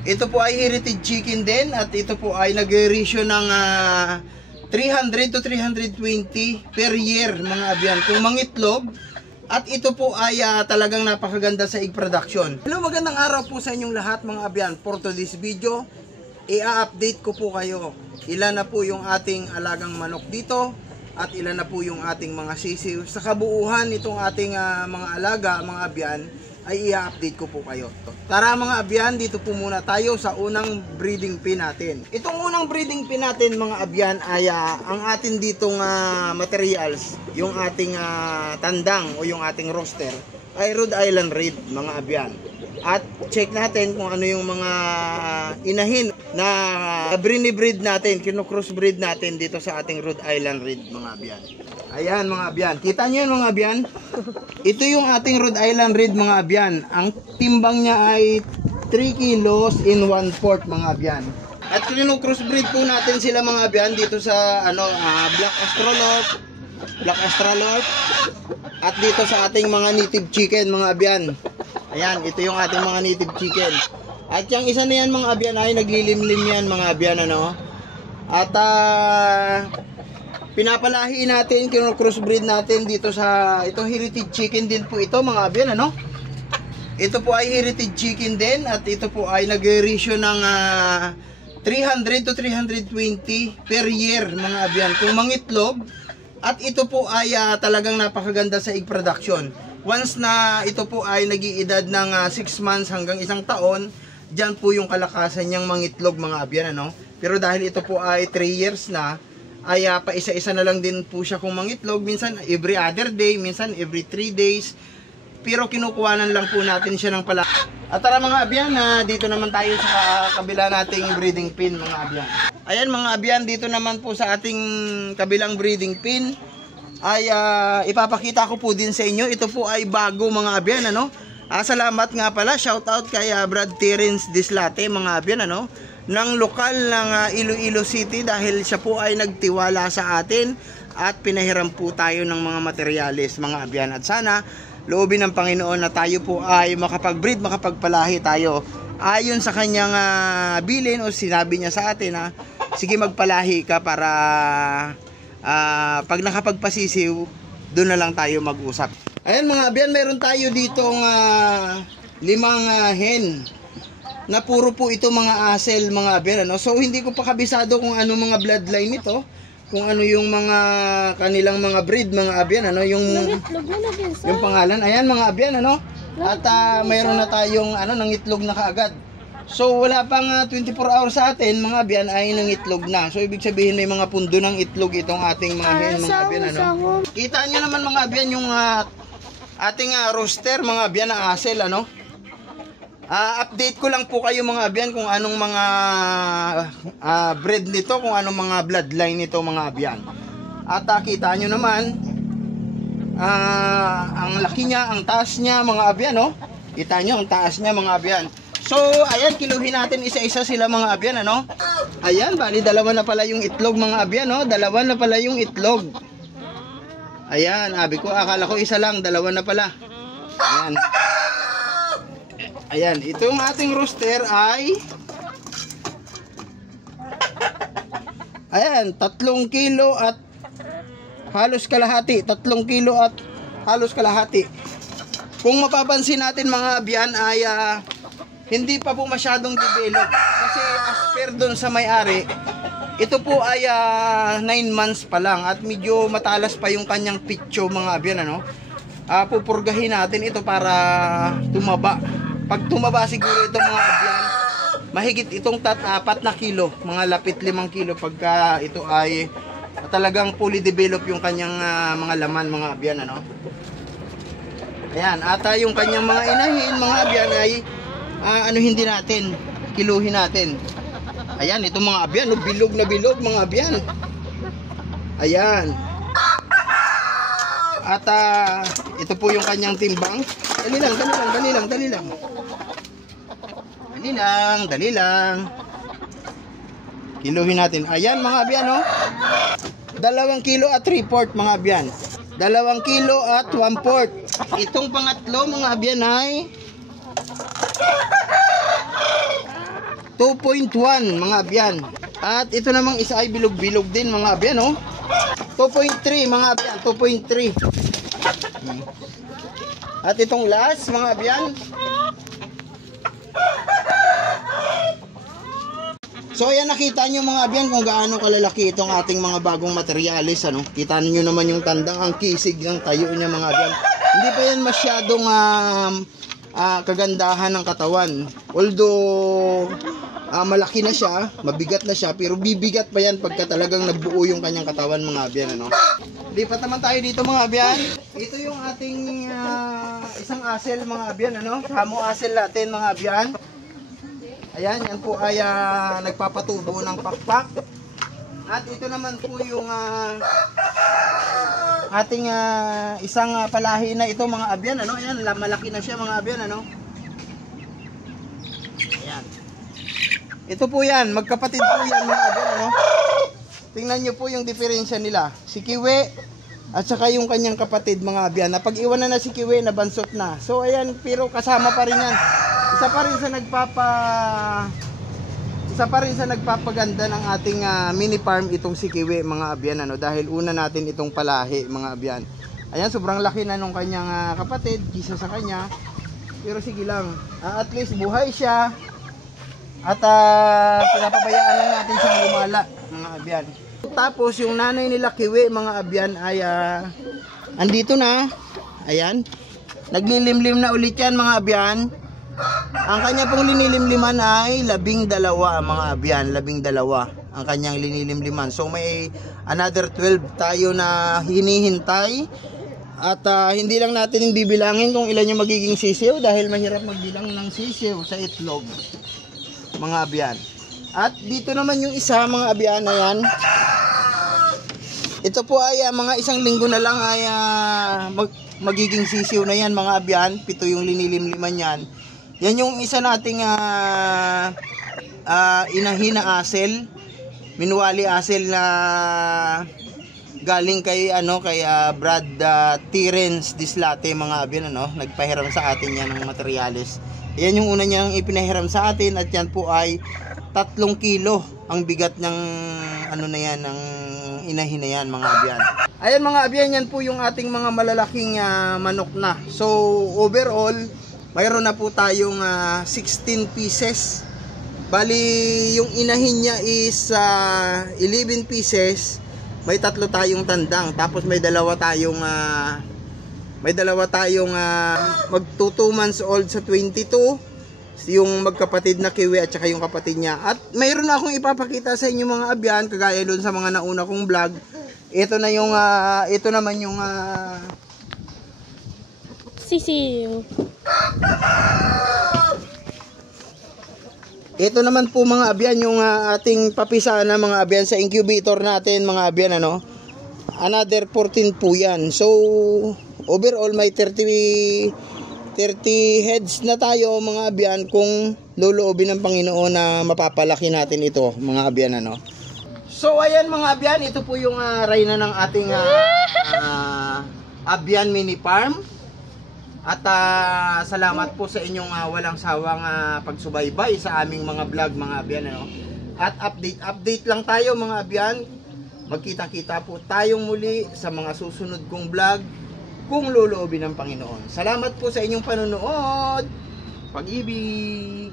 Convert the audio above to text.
Ito po ay heritage chicken din at ito po ay nag-ratio ng 300 to 320 per year mga abyan kung mangitlog. At ito po ay talagang napakaganda sa egg production. Hello, magandang araw po sa inyong lahat mga abyan. For today's video, i-update ko po kayo. Ilan na po yung ating alagang manok dito at ilan na po yung ating mga sisiw. Sa kabuuhan itong ating mga alaga, mga abyan, ay i-update ko po kayo. Tara mga abyan, dito po muna tayo sa unang breeding pin natin. Itong unang breeding pin natin mga abyan ay ang atin ditong materials, yung ating tandang o yung ating roster ay Rhode Island Red mga abyan. At check natin kung ano yung mga inahin na breed natin, kino-crossbreed natin dito sa ating Rhode Island Red mga abyan. Ayan mga abyan, kita nyo yun mga abyan? Ito yung ating Rhode Island Red mga abyan. Ang timbang niya ay 3 kilos in 1/4 mga abyan. At kino-crossbreed po natin sila mga abyan dito sa Black Australorp at dito sa ating mga native chicken mga abyan. Ayan, ito yung ating mga native chicken. At yung isa na yan mga abyan ay naglilimlim yan mga abyan ano. At pinapalahi natin, kino-crossbreed natin dito sa ito heritage chicken din po ito mga abyan ano. Ito po ay heritage chicken din at ito po ay nag-ratio ng 300 to 320 per year mga abyan kung mangitlog. At ito po ay talagang napakaganda sa egg production. Once na ito po ay nag-iedad ng 6 months hanggang 1 taon, dyan po yung kalakasan niyang mangitlog mga abyan ano. Pero dahil ito po ay 3 years na, ay pa isa-isa na lang din po siya kung mangitlog. Minsan every other day, minsan every 3 days. Pero kinukuhanan lang po natin siya ng pala. At tara mga abyan, dito naman tayo sa kabila nating breeding pin mga abyan. Ayan mga abyan, dito naman po sa ating kabilang breeding pin ay ipapakita ko po din sa inyo. Ito po ay bago mga abyan ano. Salamat nga pala, shout out kay Brad Terence Dislate mga abyan ano, ng lokal ng Iloilo City dahil siya po ay nagtiwala sa atin at pinahiram po tayo ng mga materyales mga abyan. At sana loobin ng Panginoon na tayo po ay makapag-breed, makapagpalahi tayo ayon sa kanyang bilin o sinabi niya sa atin sige magpalahi ka para pag nakapagpasisiw doon na lang tayo mag-usap. Ayan mga abyan, meron tayo ditong 5 hen na puro po ito mga asel mga abyan ano? So hindi ko pa kabisado kung ano mga bloodline ito, kung ano yung mga kanilang mga breed mga abyan ano, yung pangalan. Ayan mga abyan ano. At mayroon na tayong nangitlog na kaagad. So wala pang 24 hours sa atin mga abyan ay nangitlog na. So ibig sabihin may mga pundo ng itlog itong ating mga hen mga abyan ano. Kita nyo naman mga abyan yung ating roster mga abyan na asel ano. Update ko lang po kayo mga abyan kung anong mga breed nito, kung anong mga bloodline nito mga abyan. At kita nyo naman ang laki niya, ang taas niya mga abyan no. Kita nyo ang taas niya mga abyan. So ayan, kiluhin natin isa-isa sila mga abyan ano. Ayan, bali dalawa na pala yung itlog mga abyan no. Dalawa na pala yung itlog. Ayan, akala ko isa lang, dalawa na pala. Ayan. Ayan, ito yung ating rooster ay ayan, 3 kilo at halos kalahati. 3 kilo at halos kalahati. Kung mapapansin natin mga abyan ay hindi pa po masyadong develop. Kasi as per doon sa may-ari, ito po ay 9 months pa lang at medyo matalas pa yung kanyang pitcho mga abyan ano. Pupurgahin natin ito para tumaba. Pag tumaba siguro itong mga abyan, mahigit itong 4 na kilo, mga lapit 5 kilo pagka ito ay talagang fully develop yung kanyang mga laman mga abyan ano. Ayan, at yung kanyang mga inahin mga abyan ay hindi natin, kiluhin natin. Ayan, itong mga abyan, bilog na bilog mga abyan. Ayan. At ito po yung kanyang timbang. Dali lang. Kiluhin natin. Ayan mga abyan no. 2 kilo at 3/4 mga abyan. 2 kilo at 1/4. Itong pangatlo mga abyan ay 2.1 mga abyan. At ito namang isa ay bilog-bilog din mga abyan, oh. 2.3 mga abyan, 2.3. At itong last mga abyan. So ayan, nakita nyo mga abyan kung gaano kalalaki itong ating mga bagong materyales, ano. Kita nyo naman yung tandang, ang kisig ng tayo niya mga abyan. Hindi pa yan masyadong kagandahan ng katawan. Although malaki na siya, mabigat na siya, pero bibigat pa yan pagka talagang nabuo yung kanyang katawan mga abyan, ano. Lipat naman tayo dito mga abyan. Ito yung ating isang asel mga abyan, ano. Hamo asel natin mga abyan. Ayan, yan po ay nagpapatubo ng pakpak. At ito naman po yung ating isang palahi na ito mga abyan, ano. Ayan, malaki na siya mga abyan, ano. Ayan. Ito po yan, magkapatid po yan mga abyan, ano. Tingnan nyo po yung diferensya nila. Si Kiwi at saka yung kanyang kapatid mga abyan. Napag-iwan na si Kiwi, nabansot na. So ayan, pero kasama pa rin yan. Isa pa rin sa nagpapaganda ng ating mini farm itong si Kiwi mga abyan, ano, dahil una natin itong palahi mga abyan. Ayan, sobrang laki na nung kanyang kapatid kisa sa kanya. Pero sige lang, at least buhay siya. At pinapabayaan lang natin siyang lumala mga abyan. Tapos yung nanay nila Kiwi mga abyan ay andito na. Ayan, naglilimlim na ulit yan mga abyan. Ang kanya pong linilimliman ay 12 mga abyan, 12 ang kanyang linilimliman. So may another 12 tayo na hinihintay. At hindi lang natin bibilangin kung ilan yung magiging sisiw dahil mahirap magbilang ng sisiw sa itlog mga abyan. At dito naman yung isa mga abyan, ayan. Ito po ay mga isang linggo na lang ay magiging sisiw na yan mga abyan. 7 yung linilimliman yan. Yan yung isa nating inahin na asel, minwali asel na galing kay Brad Terence Dislate mga abyan, ano, nagpahiram sa atin yan ng materyales. Yan yung una niyang ipinahiram sa atin at yan po ay 3 kilo ang bigat ng ng inahin na yan mga abyan. Ayan mga abyan, yan po yung ating mga malalaking manok na. So overall, mayroon na po tayong 16 pieces. Bali, yung inahin niya is 11 pieces. May 3 tayong tandang. Tapos may dalawa tayong magto 2 months old sa 22. Yung magkapatid na Kiwi at saka yung kapatid niya. At mayroon na akong ipapakita sa inyo mga abyan, kagaya doon sa mga nauna kong vlog. Ito na yung ito naman yung sisiw. Ito naman po mga abyan yung ating papisa na mga abyan sa incubator natin mga abyan, ano. Another 14 po yan. So overall may 30 heads na tayo mga abyan kung loloobin ng Panginoon na mapapalaki natin ito mga abyan, ano. So ayan mga abyan, ito po yung reyna ng ating abyan mini farm. At salamat po sa inyong walang sawang pagsubaybay sa aming mga vlog mga abyan, ano. At update lang tayo mga abyan. Magkita-kita po tayong muli sa mga susunod kong vlog kung loloobin ng Panginoon. Salamat po sa inyong panonood. Pag-ibig.